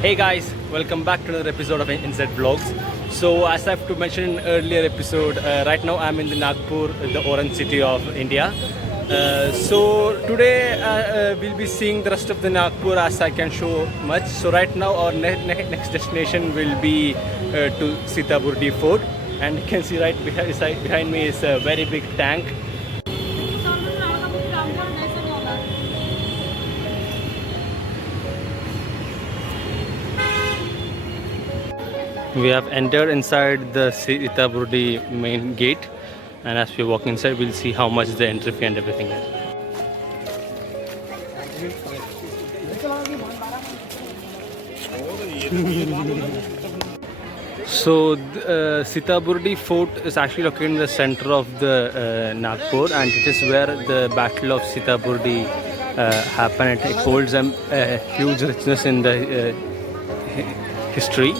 Hey guys, welcome back to another episode of Inside Vlogs. So as I have to mention in earlier episode, right now I'm in the Nagpur, the orange city of India. So today we'll be seeing the rest of the Nagpur as I can show much. So right now our next destination will be to Sitaburdi Fort, and you can see right behind me is a very big tank. We have entered inside the Sitaburdi main gate, and as we walk inside we'll see how much the entry fee and everything is. So Sitaburdi Fort is actually located in the center of the Nagpur, and it is where the Battle of Sitaburdi happened. It holds a huge richness in the history.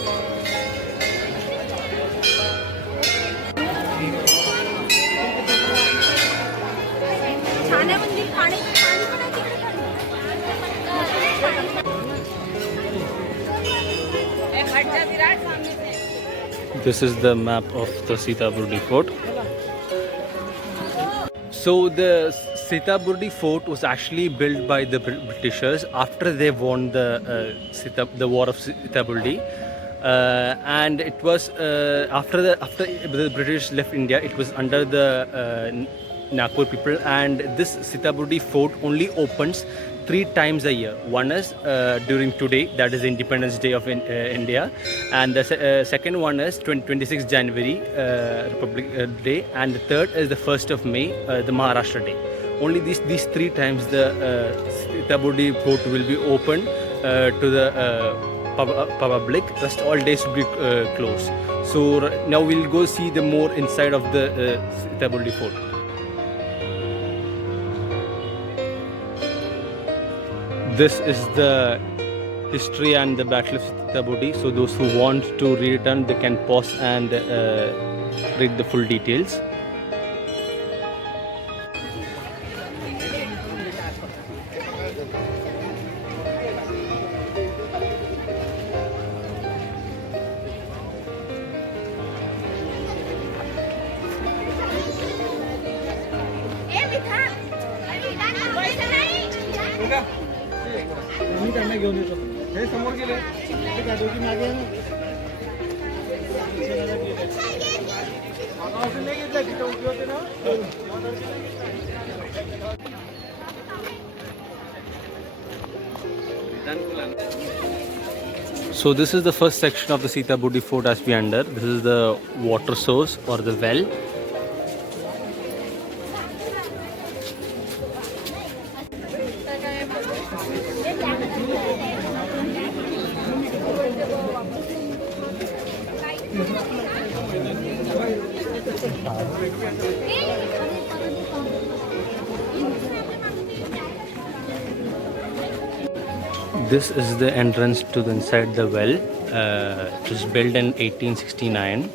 This is the map of the Sitaburdi Fort. So the Sitaburdi Fort was actually built by the Britishers after they won the War of Sitaburdi, and it was after the British left India. It was under the Nagpur people, and this Sitaburdi Fort only opens 3 times a year. One is during today, that is Independence Day of India, and the second one is 26 January, Republic Day, and the third is the 1st of May, the Maharashtra Day. Only these 3 times the Sitaburdi Fort will be open to the public. Rest all days will be closed. So now we'll go see the more inside of the Sitaburdi Fort. This is the history and the Battle of Sitaburdi. So those who want to read it, they can pause and read the full details. So this is the first section of the Sitaburdi Fort as we enter. This is the water source or the well. This is the entrance to the inside the well. It was built in 1869.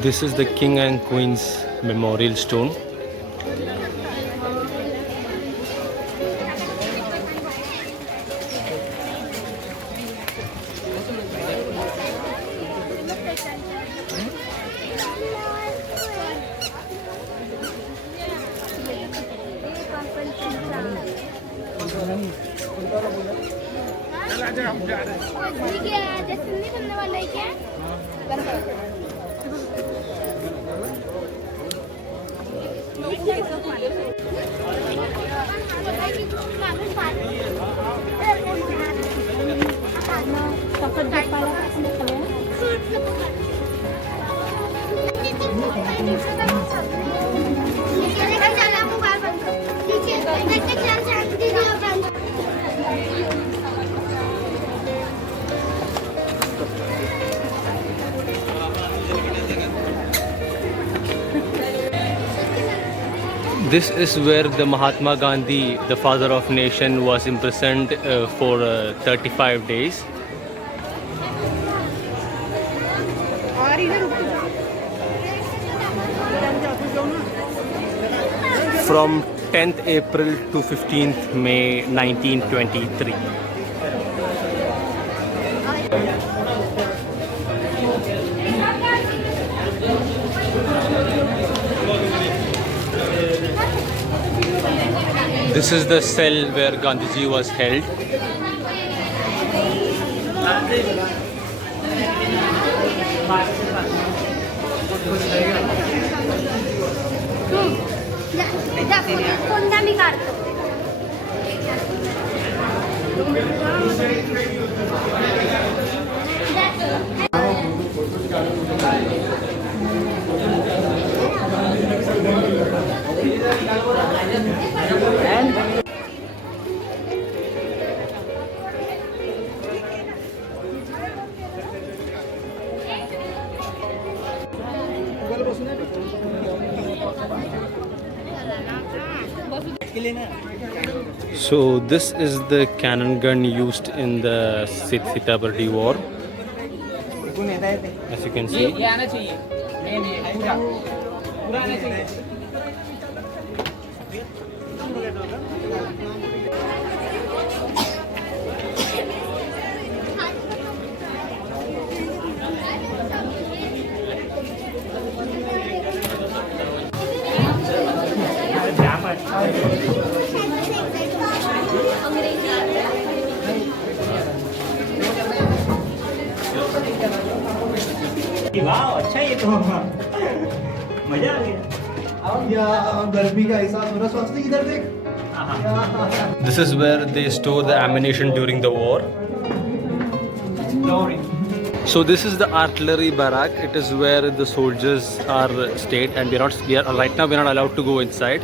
This is the King and Queen's Memorial Stone. This is where the Mahatma Gandhi, the father of nation, was imprisoned for 35 days. From 10th April to 15th May 1923. This is the cell where Gandhiji was held. So this is the cannon gun used in the Sitabardi war, as you can see. वाह अच्छा ये तो मजा आ गया। गर्मी का एहसास हो रहा स्वास्थ्य इधर देख। This is where they store the ammunition during the war. So this is the artillery barrack. It is where the soldiers are stayed, and right now we're not allowed to go inside.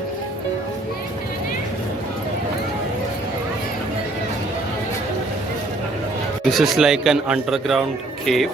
This is like an underground cave.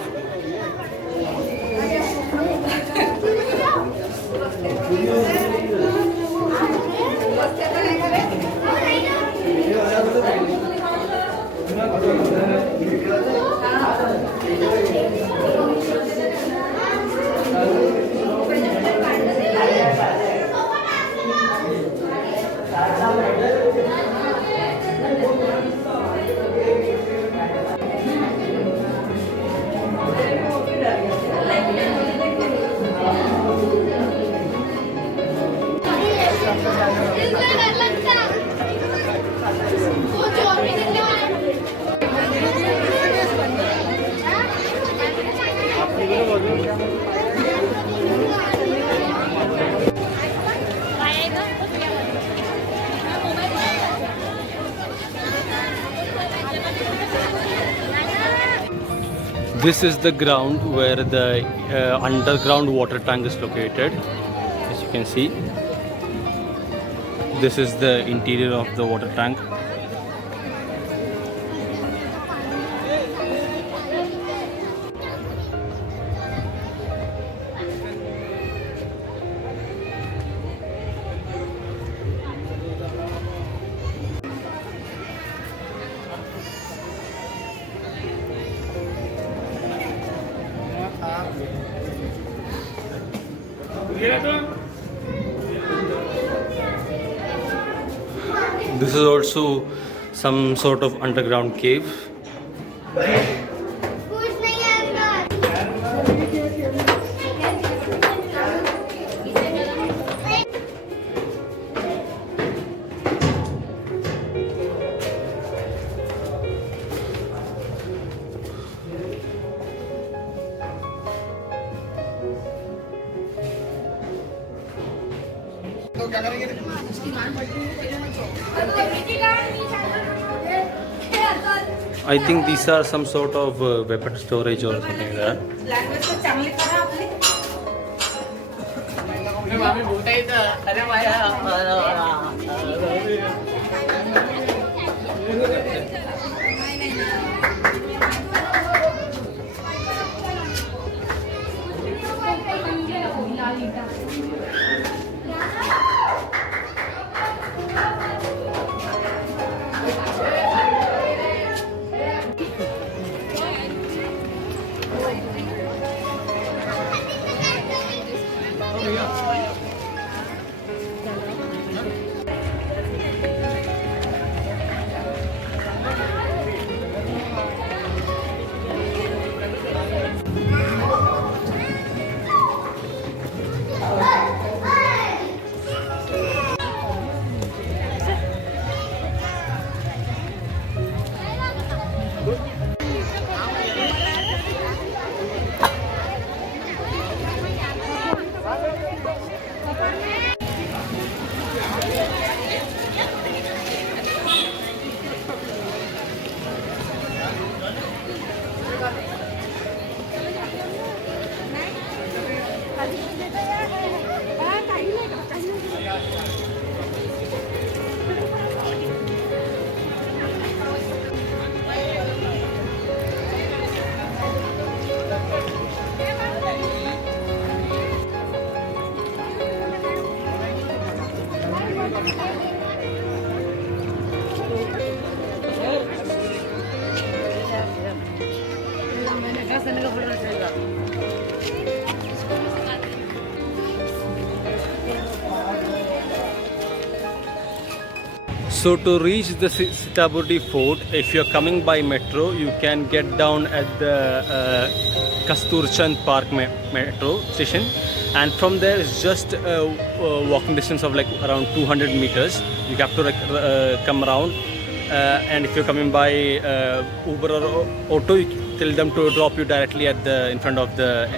This is the ground where the underground water tank is located. As you can see, this is the interior of the water tank. This is also some sort of underground cave. I think these are some sort of weapon storage or something like that. Language तर चांगली करा आपली. So to reach the Sitaburdi Fort, if you're coming by metro, you can get down at the Kasturchand Park metro station, and from there it's just a walking distance of like around 200 meters. You have to come around, and if you're coming by Uber or auto, you tell them to drop you directly at in front of the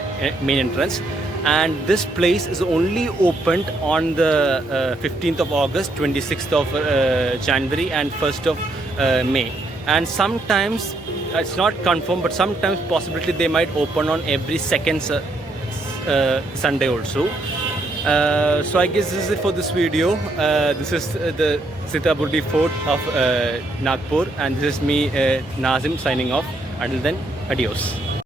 main entrance. And this place is only opened on the 15th of August, 26th of January and 1st of May. And sometimes, it's not confirmed, but sometimes possibility they might open on every second Sunday also. So I guess this is it for this video. This is the Sitaburdi Fort of Nagpur, and this is me, Nazim, signing off. Until then, adios.